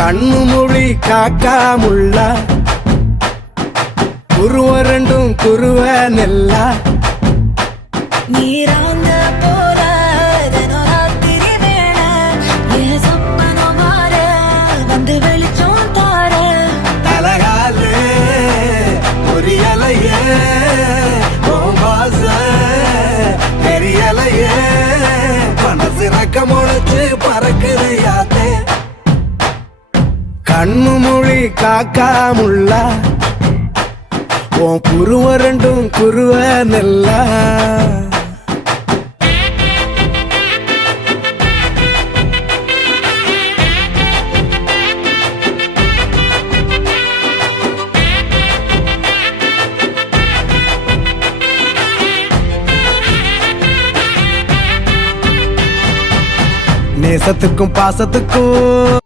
கண்ணு மொழி காக்காமுள்ள குருவ ரெண்டும் குருவ நெல்லா நீராங்க போல தினராத்திரி வேண என் சொப்பனம் மாற வந்து வெளிச்சம் தார தலகாலே பொரியலையே ஓம்பாச பெரியலையே மனசு ரக்க முளைச்சு பறக்குது யாத்தே கண்ணு மொழி காக்காமுள்ள உன் குருவ ரெண்டும் குருவ நெல்லா நேசத்துக்கும் பாசத்துக்கும்